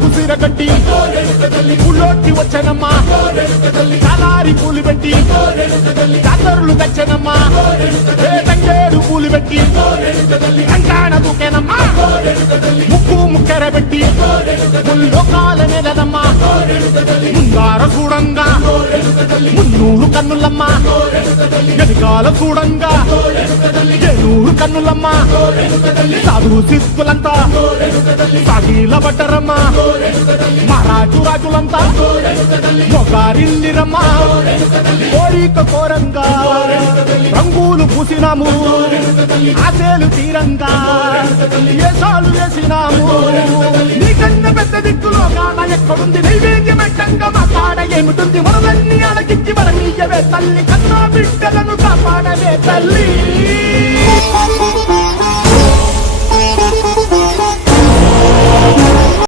కుసిర కట్టి పుల్లోట్టి వచ్చనమ్మా కాలారి పూలు పెట్టి జాతరులు తెచ్చనమ్మా తంగేడు పూలు పెట్టి అంకాణ దూకేనమ్మా ముక్కు ముక్కెర పెట్టి ముల్లోకాల నెలదమ్మా ముందార చూడంగా మున్నూరు కన్నులమ్మా వెనకాల చూడంగా ఏనూరు కన్నులమ్మా సాధు సిద్ధులంతా సాగిల పడ్డరమ్మా మహారాజు రాజులంతా మొగారిల్లిరమ్మా కోరిక కోరంగా రంగులు పూసినాము ఆశలు తీరంగా ఏసాలు వేసినాము నీకన్నా పెద్ద దిక్కులో కాడ ఎక్కడుంది నైవేద్యం ఎట్టంగా మా కాడ ఏమిటుంది మనలన్నీ అడగిచ్చి మన నీయవే తల్లి కన్నా బిడ్డలను కాపాడవే తల్లి